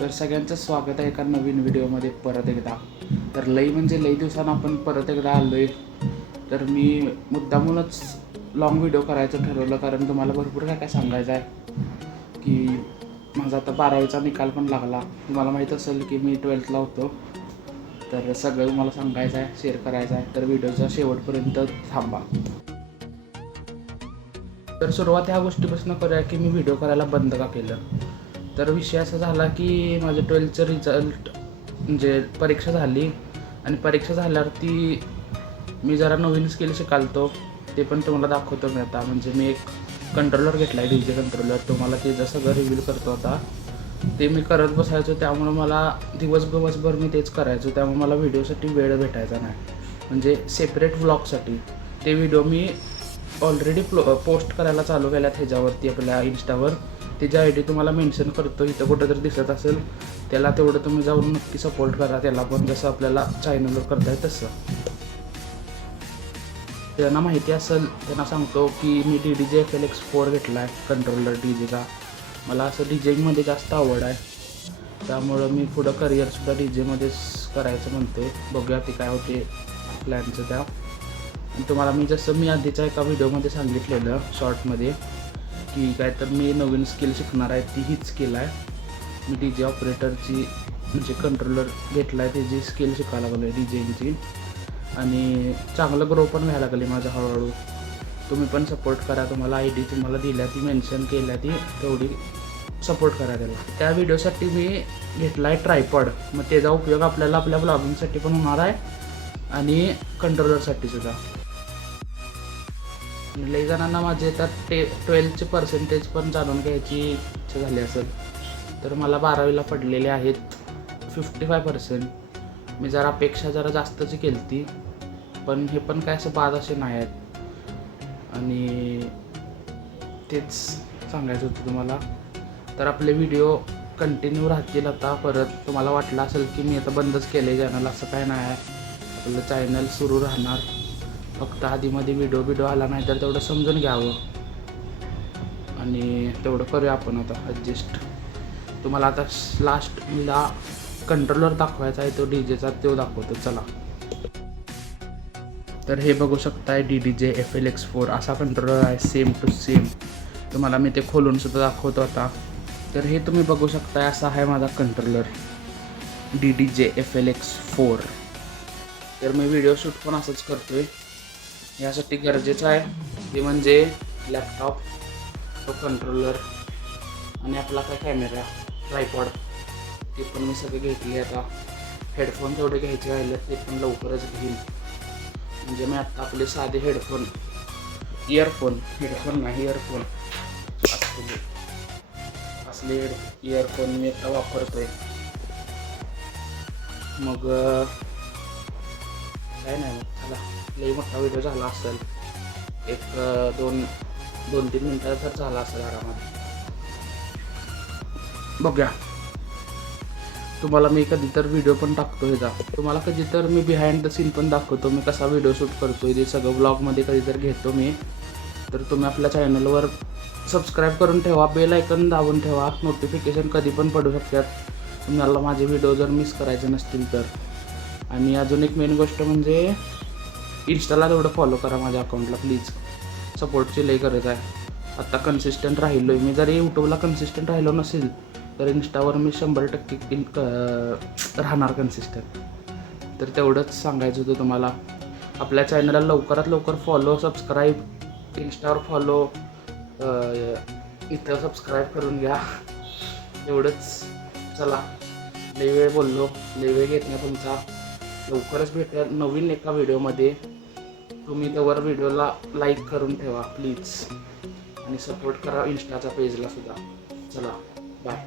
तर सगळ्यांचं स्वागत आहे एका नवीन व्हिडिओमध्ये परत एकदा. तर लई म्हणजे लई दिवसानं आपण परत एकदा आलो आहे. तर मी मुद्दामूनच लॉंग व्हिडिओ करायचं ठरवलं, कारण तुम्हाला भरपूर काय काय सांगायचं आहे. की माझा आता 12वीचा निकाल पण लागला. तुम्हाला माहीत असेल की मी 12thला होतो. तर सगळं तुम्हाला सांगायचं आहे, शेअर करायचं आहे. तर व्हिडिओचा शेवटपर्यंत थांबा. तर सुरुवात ह्या गोष्टीपासून करूया की मी व्हिडिओ करायला बंद का केलं. तर विषय असा झाला की माझं 12थचं रिझल्ट म्हणजे परीक्षा झाली, आणि परीक्षा झाल्यावरती मी जरा नवीन स्किल शिकालतो. ते पण तुम्हाला दाखवतो मी आता. म्हणजे मी एक कंट्रोलर घेतला आहे, DJ कंट्रोलर. तुम्हाला ते जसं सगळं रिव्हील करतो आता. ते मी करत बसायचो, त्यामुळं मला दिवसभर मी तेच करायचो. त्यामुळे मला व्हिडिओसाठी वेळ भेटायचा नाही. म्हणजे सेपरेट व्लॉगसाठी ते व्हिडिओ मी ऑलरेडी पोस्ट करायला चालू केल्यात ह्याच्यावरती, आपल्या इन्स्टावर. त्याची ID तुम्हाला मेन्शन करतो इथं कुठं जर दिसत असेल. त्याला तेवढं तुम्ही जाऊन नक्की सपोर्ट करा त्याला पण, जसं आपल्याला चॅनलवर करताय तसं. त्यांना माहिती असेल त्यांना सांगतो की मी DDJ FLX4 घेतला आहे, कंट्रोलर DJचा. मला असं DJमध्ये जास्त आवड आहे, त्यामुळं मी पुढं करिअरसुद्धा DJमध्येच करायचं म्हणतो आहे. बघूया ते काय होते प्लॅनचं त्या. आणि तुम्हाला मी आधीच्या एका व्हिडिओमध्ये सांगितलेलं शॉर्टमध्ये की काय तर मी नवीन स्किल शिकणार आहे, ती हीच स्किल आहे. मी DJ ऑपरेटरची म्हणजे कंट्रोलर घेतला आहे, त्याची स्किल शिकायला लागलो आहे DJची. आणि चांगलं ग्रो पण व्हायला लागले माझं हळूहळू. तुम्ही पण सपोर्ट करा. तुम्हाला ID तुम्हाला दिल्या ती मेन्शन केल्या ती तेवढी सपोर्ट करा त्याला. त्या व्हिडिओसाठी मी घेतला आहे ट्रायपॉड. मग त्याचा उपयोग आपल्याला आपल्या ब्लॉगिंगसाठी पण होणार आहे आणि कंट्रोलरसाठी सुद्धा. लई जणांना माझे त्यात 12चे पर्सेंटेज पण जाणून घ्यायची इच्छा झाली असेल. तर मला 12वीला पडलेले आहेत 55%. मी जरा अपेक्षा जरा जास्तची केली ती, पण हे पण काय असं बाद असे नाही आहेत. आणि तेच सांगायचं होतं तुम्हाला. तर आपले व्हिडिओ कंटिन्यू राहतील आता. परत तुम्हाला वाटलं असेल की मी आता बंदच केलं आहे चॅनल, असं काय नाही आहे. आपलं चॅनल सुरू राहणार. फक्त आधीमध्ये व्हिडिओ आला नाही तर तेवढं समजून घ्यावं, आणि तेवढं करूया आपण आता ॲडजस्ट. तुम्हाला आता लास्टला कंट्रोलर दाखवायचा आहे, तो DJचा तो दाखवतो चला. तर हे बघू शकताय DDJ FLX4 असा कंट्रोलर आहे, सेम टू सेम. तुम्हाला मी ते खोलून सुद्धा दाखवतो आता. तर हे तुम्ही बघू शकताय, असा आहे माझा कंट्रोलर DDJ FLX4. तर मी व्हिडिओ शूट पण असंच करतोय. यासाठी गरजेचं आहे ते म्हणजे लॅपटॉप, तो कंट्रोलर आणि आपला काय कॅमेरा, ट्रायपॉड. ते पण मी सगळे घेतले. आता हेडफोन तेवढे घ्यायचे राहिले, ते पण लवकरच घेईन. म्हणजे मी आत्ता आपले साधे हेडफोन नाही इयरफोन असले इयरफोन मी आता वापरतोय. मग काय नाही, मग चला. लई मोठा व्हिडिओ झाला असेल, एक 2-3 मिनटाचा तर झाला असेल आरामात. बघूया. तुम्हाला मी कधी तर व्हिडिओ पण टाकतो ह्याचा. तुम्हाला कधी तर मी बिहाइंड द सीन पण दाखवतो, मी कसा व्हिडिओ शूट करतो. ते सगळं ब्लॉगमध्ये कधी तर घेतो मी. तर तुम्ही आपल्या चॅनलवर सबस्क्राईब करून ठेवा, बेल आयकन दाबून ठेवा. नोटिफिकेशन कधी पण पडू शकतात तुम्हाला माझे व्हिडिओ जर मिस करायचे नसतील तर. आणि अजून एक मेन गोष्ट म्हणजे इन्स्टाला तेवढं फॉलो करा माझ्या अकाउंटला प्लीज. सपोर्टची लई गरज आहे. आत्ता कन्सिस्टंट राहिलो आहे मी. जरी यूट्यूबला कन्सिस्टंट राहिलो नसेल तर इन्स्टावर मी 100% राहणार कन्सिस्टंट. तर तेवढंच सांगायचं होतं तुम्हाला. आपल्या चॅनलला लवकरात लवकर फॉलो, सबस्क्राईब, इन्स्टावर फॉलो, इथं सबस्क्राईब करून घ्या. एवढंच. चला, लई वेळ बोललो, लई वेळ घेत नाही तुमचा. लवकरच भेटूया नवीन एका व्हिडिओमध्ये. तुम्ही त्यावर व्हिडिओला लाईक करून ठेवा प्लीज, आणि सपोर्ट करा इन्स्टाच्या पेजला सुद्धा. चला, बाय.